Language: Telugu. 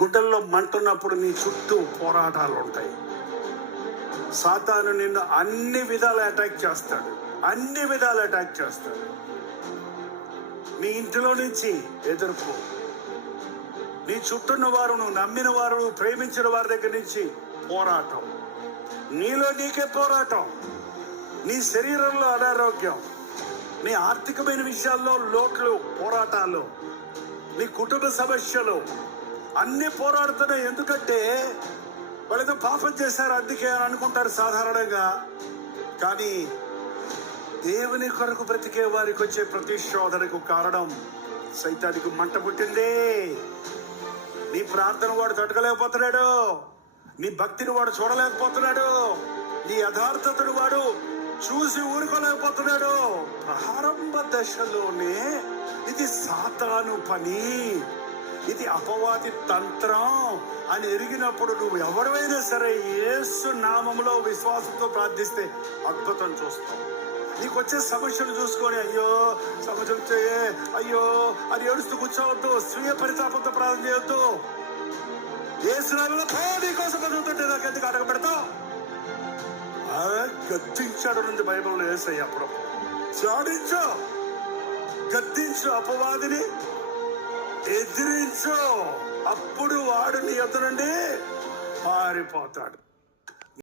గుడ్డల్లో మంటున్నప్పుడు నీ చుట్టూ పోరాటాలు ఉంటాయి. సాతాను నిన్ను అన్ని విధాలు అటాక్ చేస్తాడు, అన్ని విధాలు అటాక్ చేస్తాడు. నీ ఇంటిలో నుంచి ఎదుర్కో. నీ చుట్టూన్న వారు, నువ్వు నమ్మిన వారు, నువ్వు ప్రేమించిన వారి దగ్గర నుంచి పోరాటం. నీలో నీకే పోరాటం. నీ శరీరంలో అనారోగ్యం, నీ ఆర్థికమైన విషయాల్లో లోట్లు, పోరాటాలు, నీ కుటుంబ సమస్యలు అన్నీ పోరాడుతున్నాయి. ఎందుకంటే వాళ్ళేదో పాపం చేశారు అందుకే అని అనుకుంటారు సాధారణంగా. కానీ దేవుని కొరకు బ్రతికే వారికి వచ్చే ప్రతిశోధనకు కారణం సైతానికి మంట పుట్టిందే. నీ ప్రార్థన వాడు తట్టుకోలేకపోతున్నాడు, నీ భక్తిని వాడు చూడలేకపోతున్నాడు, నీ యథార్థతను వాడు చూసి ఊరుకోలేకపోతున్నాడు. ప్రారంభ దశలోనే ఇది సాతాను పని, ఇది అపవాది తంత్రం అని ఎరిగినప్పుడు నువ్వు ఎవరైనా సరే యేసు నామములో విశ్వాసంతో ప్రార్థిస్తే అద్భుతం చూస్తావు. నీకు వచ్చే సమస్యలు చూసుకొని అయ్యో సమస్య వచ్చాయే అయ్యో అని ఏడుస్తూ కూర్చోవద్దు. స్వీయ పరితాపంతో ప్రార్థన చేయొద్దు. యేసు నామములో నీకోసం చదువుతుంటే నాకు ఎందుకు అడగబెడతావు? గద్దించాడు నుండి బైబిల్లో యేసయ్య అప్పుడప్పుడు చాడించు, గద్దించు, అపవాదిని ఎదిరించు. అప్పుడు వాడు నీ యొద్ద నుండి పారిపోతాడు.